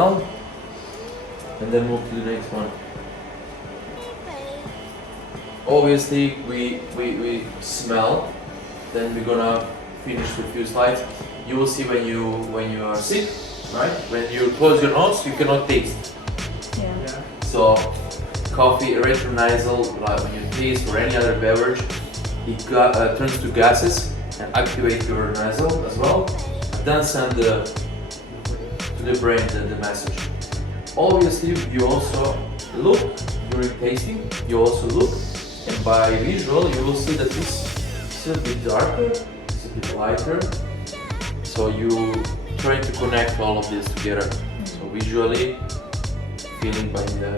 smell, and then move to the next one. Obviously, we smell. Then we're gonna finish with a few slides. You will see when you are sick, right? When you close your nose, you cannot taste. Yeah. So, coffee, retronasal, like when you taste or any other beverage, it turns to gases and activate your nasal as well. Then send to the brain the message. Obviously, you also look during tasting. You also look, and by visual, you will see that this is a bit darker, it's a bit lighter. So you try to connect all of this together. So visually, feeling by the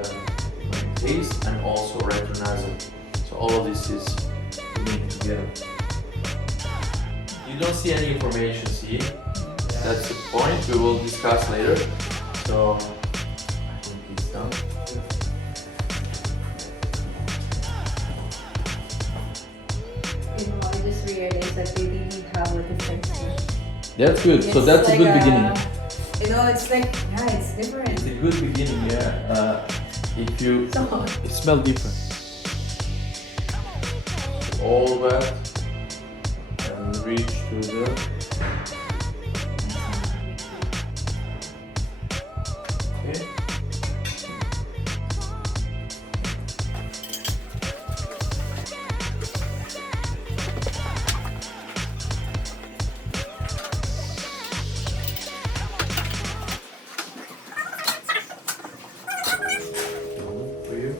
taste, and also retronasal. So all of this is linked together. You don't see any information, see? That's the point we will discuss later. So I think it's done. You know, I just realized that they really have a different smell. That's good. So that's like a good beginning. You know, it's like, yeah, it's different. It's a good beginning, yeah. If you So, it smells different. All wet and reach to the. Okay. For you.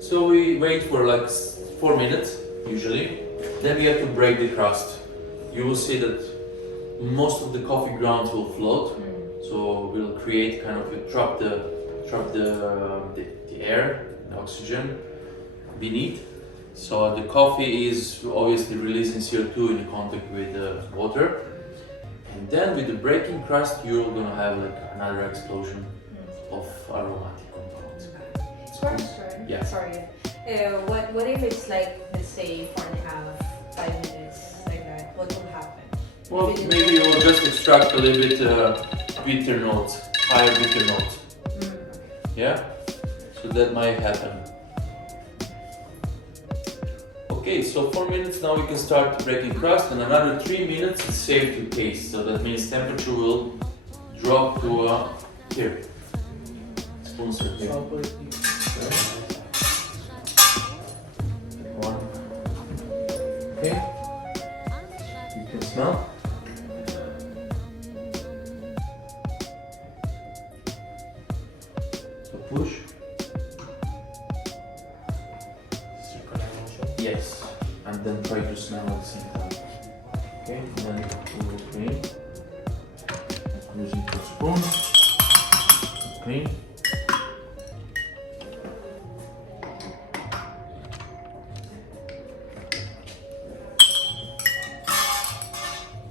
So we wait for like 4 minutes usually. Then we have to break the crust. You will see that most of the coffee grounds will float. So we'll create kind of trap the air, the oxygen beneath. So the coffee is obviously releasing CO2 in contact with the water. And then with the breaking crust, you're gonna have like another explosion of aromatic compounds. question. Yeah. Sorry. What if it's like, let's say, 4.5, 5 minutes, like that? What will happen? Well, If it maybe didn't- you'll just extract a little bit bitter notes, higher bitter notes. Yeah? So that might happen. Okay, so 4 minutes now we can start breaking crust, and another 3 minutes it's safe to taste. So that means temperature will drop to here. Spoons are here. One. Okay. You can smell. So push. Yes. And then try to smell at the same time. Okay, and then we will clean. Using the spoon. Clean.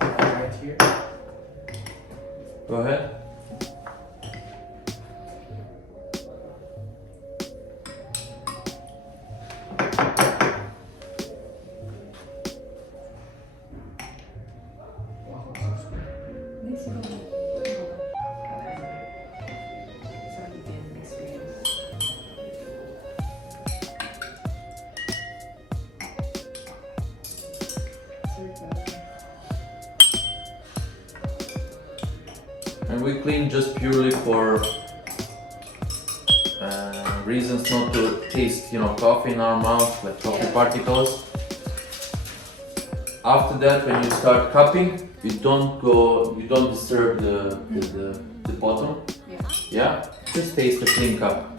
Right here. Go ahead. Let's go. So you can experience. And we clean just purely for reasons not to taste, coffee in our mouth, like coffee Yeah. particles. After that, when you start cupping, you don't disturb the bottom. Yeah. Yeah, just taste the clean cup.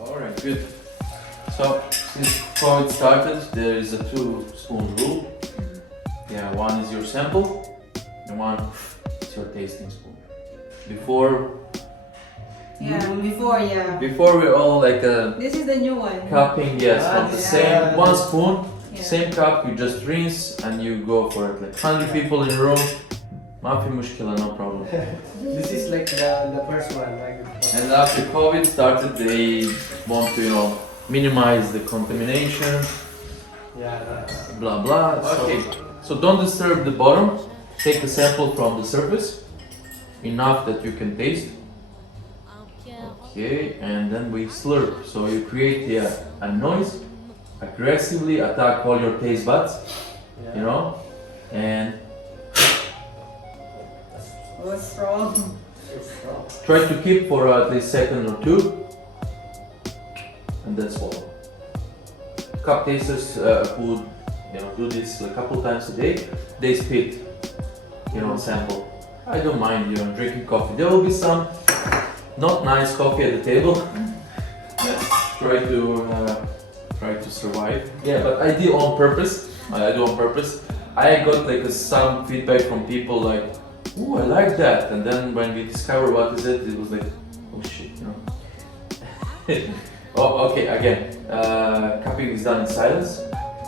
Alright, good. So, since COVID started, there is a 2-spoon rule. Yeah, one is your sample, and one is your tasting spoon. Before Yeah. we all like This is the new one. cupping, yes, Ah, on the yeah. same one spoon, Yeah. Same cup, you just rinse and you go for it. Like 100 people in a room, ما في مشكلة, no problem. This is like the first one, like. And after COVID started, they want to, minimize the contamination, Yeah. blah blah. Okay, so don't disturb the bottom. Take a sample from the surface, enough that you can taste. Okay, and then we slurp. So you create a noise, aggressively attack all your taste buds, and What's wrong? try to keep for at least second or two, and then swallow. Cup tasters who do this a couple times a day, they spit, sample. I don't mind, drinking coffee. There will be some not nice coffee at the table. Let's try to survive. Yeah, but I do on purpose. I got like some feedback from people like, "Ooh, I like that," and then when we discovered what is it, it was like, "Oh shit," Oh, okay. Again, cupping is done in silence.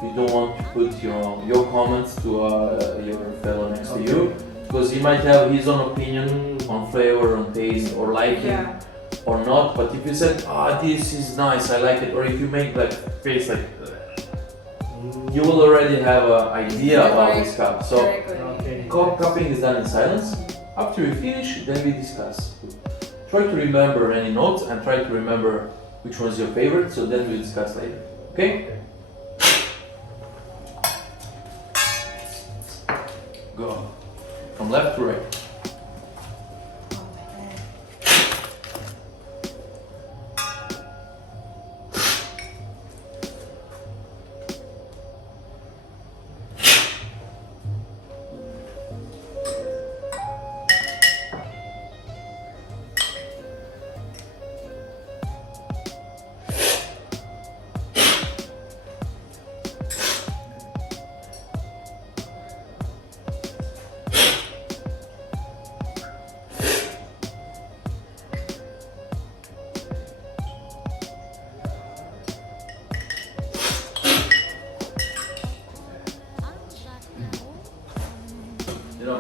You don't want to put your comments to your fellow next to you, because he might have his own opinion on flavor, on taste, or liking, or not. But if you said, this is nice, I like it, or if you make like face like, you will already have an idea about this cup. So, cupping is done in silence. After you finish, then we discuss. Try to remember any notes and try to remember which one's your favorite. So then we'll discuss later. Okay? Go from left to right.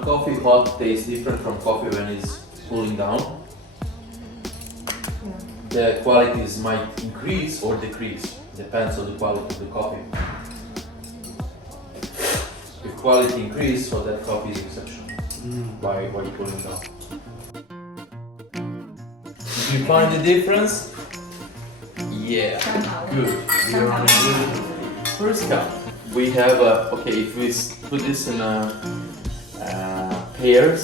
Coffee hot tastes different from coffee when it's cooling down. The qualities might increase or decrease, depends on the quality of the coffee. If quality increase, so that coffee is exceptional. Why cooling down? Did you find the difference? Yeah, good. We are on a good first cup. We have if we put this in pairs,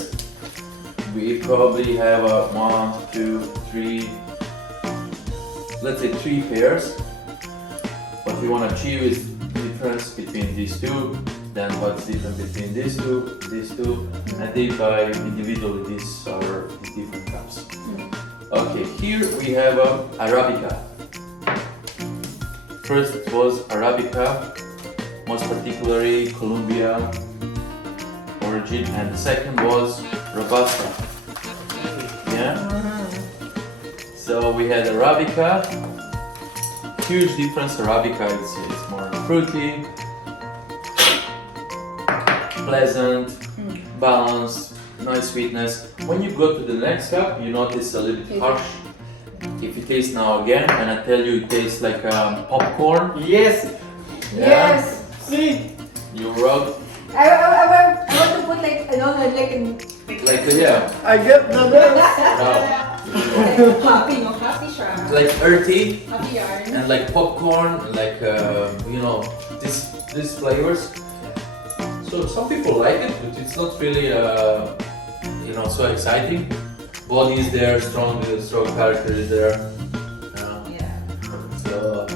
we probably have 1, 2, 3, let's say 3 pairs. What we want to achieve is the difference between these two, then what's different between these two, and divide individually these different cups. Okay, here we have Arabica. First it was Arabica, most particularly Colombia origin, and the second was Robusta. Yeah? So we had Arabica, huge difference. Arabica it's more fruity, pleasant, balanced, nice sweetness. When you go to the next cup, you notice a little bit harsh. If you taste now again, and I tell you it tastes like popcorn. Yes. Yeah? Yes. See. You rub. I want to put like I get the best. Happy siya. Like earthy Happy yarn. and like popcorn, like these flavors. So some people like it, but it's not really so exciting. Body is there, strong character is there. So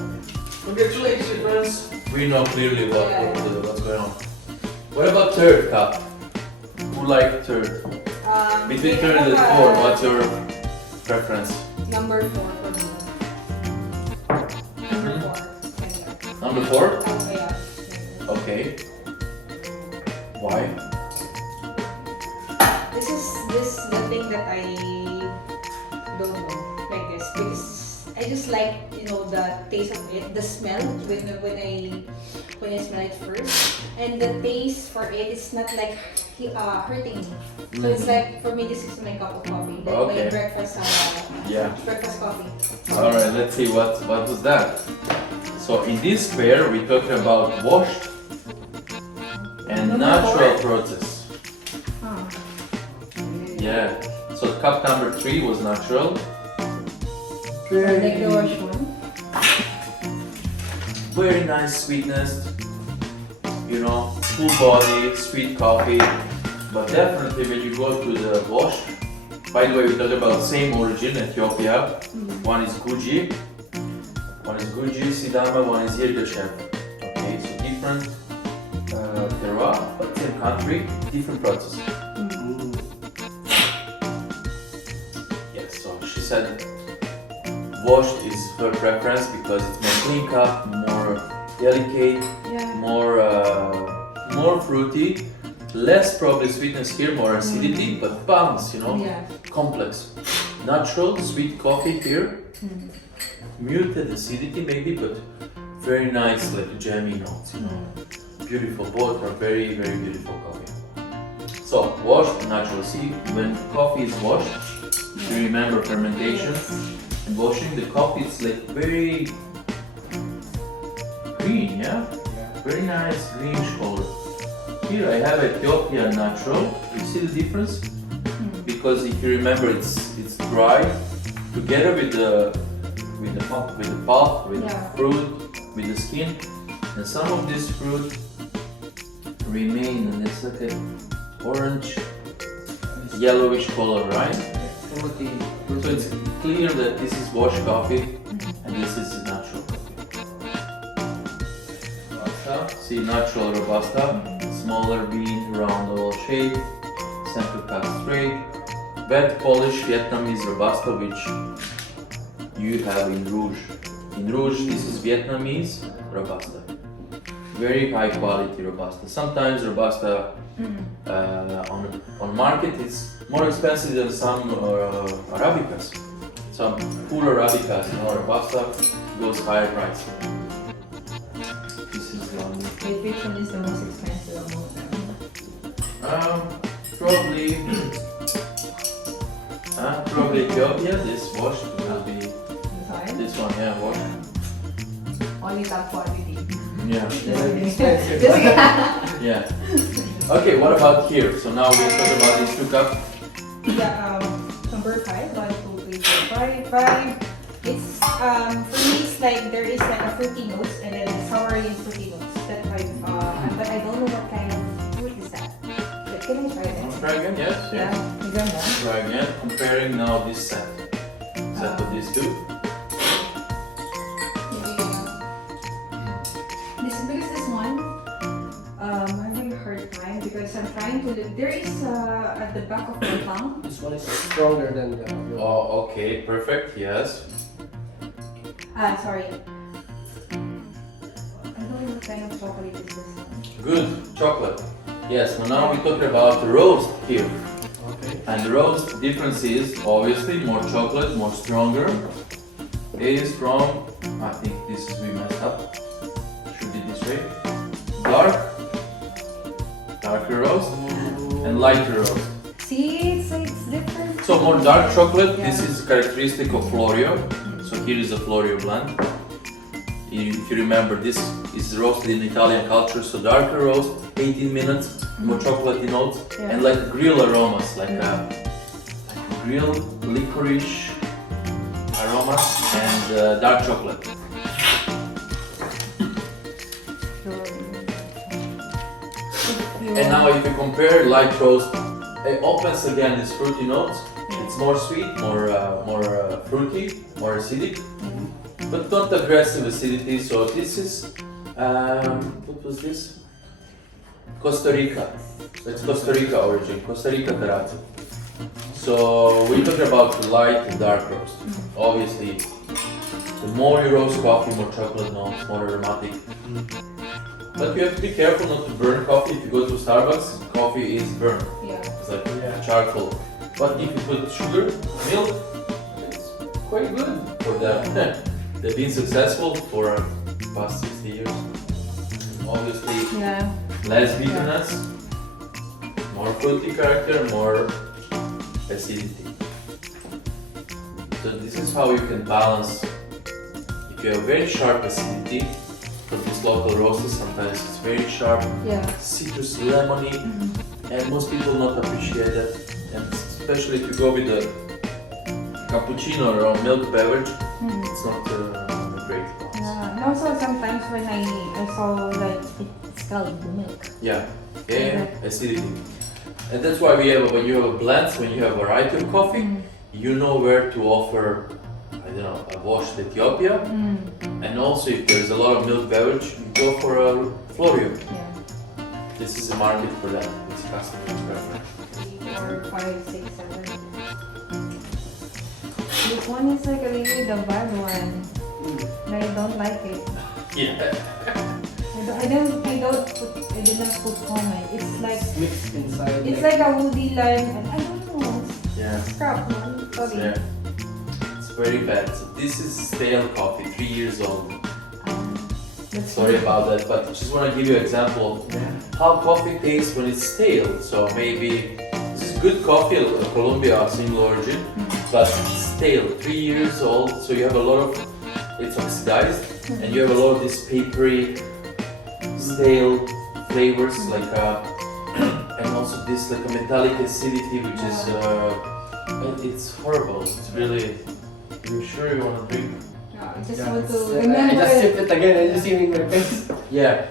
congratulations, friends. We know clearly what's going on. What about third cup? Who liked third? Between third and fourth, what's your preference? Number 4 for me. Number 4? Yeah. Okay. Why? This is the thing that I don't know like this, because I just like the taste of it, the smell when I when I smell it first, and the taste for it is not like hurting me. So it's like for me, this is my cup of coffee, like Okay. my breakfast Yeah. breakfast coffee. All right, let's see what was that. So in this pair, we talked about washed and Number natural 4. process. Ah. Yeah. So cup number 3 was natural. Like the wash one. Very nice sweetness. You know, full body, sweet coffee. But definitely when you go to the wash, by the way, we talked about same origin, Ethiopia. One is Guji, Sidama, one is Yirgachevh. Okay, so different terroir, but same country, different process. Yes, so she said washed is her preference because it's more clean cut, more delicate, Yeah. more fruity, less probably sweetness here, more acidity, but balance, you know, Yeah. complex. Natural sweet coffee here, muted acidity maybe, but very nice, like jammy notes, you know. Beautiful, both are very, very beautiful coffee. So, washed, natural. See, when coffee is washed, you remember fermentation and washing, the coffee is like very green, yeah? Very nice greenish color. Here I have Ethiopian natural. You see the difference? Because if you remember, it's dry together with the pulp, with the Yeah. fruit, with the skin, and some of this fruit remain, and it's like an orange, yellowish color, right? Fruity. So it's clear that this is washed coffee and this is natural coffee. Robusta, see natural Robusta, smaller bean, round oval shape, center cut straight, wet polished Vietnamese Robusta, which you have in Rouge. In Rouge, this is Vietnamese Robusta. Very high quality Robusta. Sometimes Robusta on market is more expensive than some Arabicas. Some full Arabicas, you know, Robusta goes higher price. This is the one. Wait, which one is the most expensive among them? Probably Ethiopia. This washed will be Sorry? this one, yeah, washed. Only top quality. Yeah. Expensive. Yeah. Okay, what about here? So now we talk about these 2 cups. Yeah, number 5, 1, 2, 3, 4, 5, 5. It's for me it's like there is like a fruity notes and then sour and fruity notes. That type. But I don't know what kind of fruit is that. But can I try that? Try again, yes? Yeah, maganda. Try again. Comparing now this set. Set of these 2. Because this one, I'm having a hard time because I'm trying to look. There is at the back of my tongue. This one is stronger than the other. Oh, okay, perfect, yes. Sorry. I don't know what kind of chocolate is this one. Good, chocolate. Yes, now we talk about roast here. Okay. And the roast difference is obviously more chocolate, more stronger. It is from, I think this is we messed up. Should be this way. Darker roast, and lighter roast. See, it's different. So more dark chocolate, Yeah. this is characteristic of Florio. So here is a Florio blend. If you remember, this is roasted in Italian culture, so darker roast, 18 minutes, more chocolatey notes, Yeah. and like grill aromas, like grilled licorice aromas and dark chocolate. And now if you compare light roast, it opens again these fruity notes. It's more sweet, more fruity, more acidic, but not aggressive acidity. So this is, what was this? Costa Rica. It's Costa Rica origin, Costa Rica terrazzo. So we talk about light and dark roast. Obviously, the more you roast coffee, more chocolate notes, more aromatic. But you have to be careful not to burn coffee. If you go to Starbucks, coffee is burned. Yeah. It's like charcoal. But if you put sugar, milk, it's quite good for them. They've been successful for past 60 years. obviously Yeah. less bitterness, more fruity character, more acidity. So this is how you can balance. If you have very sharp acidity from these local roasters, sometimes it's very sharp, Yeah. citrus, lemony, and most people not appreciate that. And especially if you go with a cappuccino or milk beverage, it's not a great balance. Yeah. And also sometimes when I saw like it's called the milk. Yeah, acidity. And that's why we have, when you have a blend, when you have a variety of coffee, you know where to offer, I don't know, a washed Ethiopia. And also if there's a lot of milk beverage, you go for a Florio. Yeah. This is a market for that. It's customer preference. 3, 4, 5, 6, 7. This one is like really the bad one. And I don't like it. Yeah. I did not put comment. It's like Mixed inside. it's like a woody lime and I don't know. Yeah. Crap man. Sorry. Yeah. It's very bad. So this is stale coffee, 3 years old. That's Sorry about that, but just want to give you an example of how coffee tastes when it's stale. So maybe this is good coffee, Colombia single origin, but it's stale, 3 years old. So you have a lot of, it's oxidized, and you have a lot of these papery, stale flavors, like and also this like a metallic acidity, which is and it's horrible. It's really. You sure you want to drink? No, I just Yeah, want to I remember. just sipped it again. I just see it in my face. Yeah.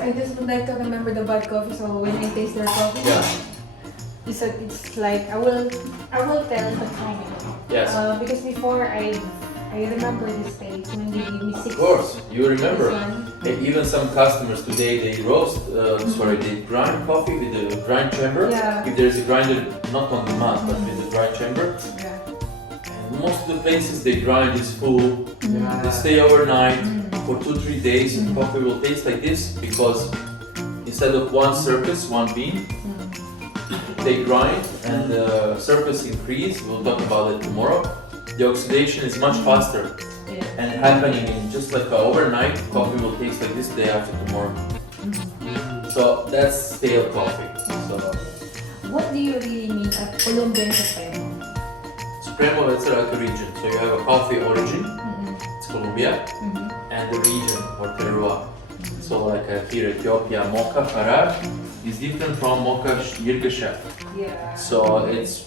I just would like to remember the bad coffee. So when I taste their coffee, Yeah. it's like I will tell the time. Yes. Because before I remember this stage when they give me 6. Of course, you remember. This one. Hey, even some customers today they roast, they grind coffee with the grind chamber. Yeah. If there's a grinder, not on demand, but with the grind chamber. Yeah. And most of the places they grind is full. They stay overnight for 2-3 days, and coffee will taste like this because instead of one surface, one bean, they grind and the surface increase. We'll talk about it tomorrow. The oxidation is much faster Yeah. and happening in just like overnight. Coffee will taste like this day after tomorrow. So that's stale coffee. So What do you really mean a Colombian Supremo? Supremo, it's like a region. So you have a coffee origin, it's Colombia, and the region or terroir. So like here Ethiopia, Mocha Farah is different from Mocha Yirgacheffe. Yeah. So it's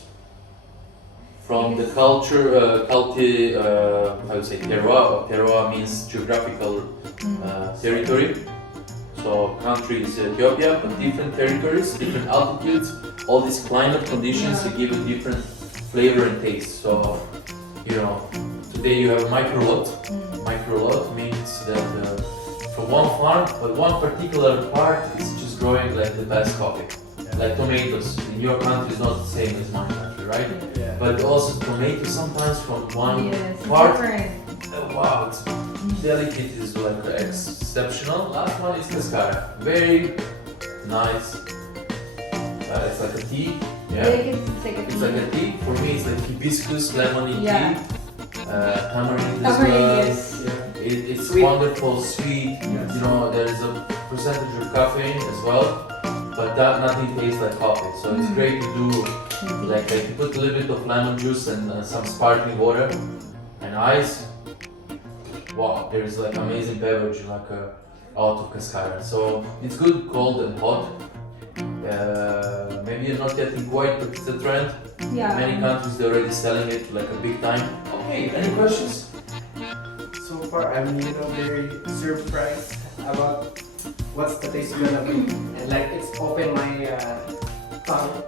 from the culture, I would say terroir. Terroir means geographical territory. So country is Ethiopia, but different territories, different altitudes, all these climate conditions give a different flavor and taste. So, you know, today you have a micro lot. Micro lot means that from one farm, but one particular part is just growing like the best coffee. Like tomatoes. In your country is not the same as my country, right? Yeah. But also tomatoes sometimes from one Yes, it's part. different. Wow, it's delicate, is like exceptional. Last one is cascara. Very nice. It's like a tea. Yeah. It's like a tea. For me, it's like hibiscus, lemony Yeah. tea. Tamarind as Tamarind, well. yes. It's Sweet. wonderful, sweet. Yes. You know, there is a percentage of caffeine as well, but that nothing tastes like coffee. So it's great to do like you put a little bit of lemon juice and some sparkling water and ice. Wow, there is like amazing beverage like out of cascara. So it's good, cold and hot. Maybe you're not getting quite, but it's a trend. Yeah. Many countries they're already selling it like a big time. Okay, any questions? So far, I'm very surprised about what's the taste gonna be, and like it's opened my tongue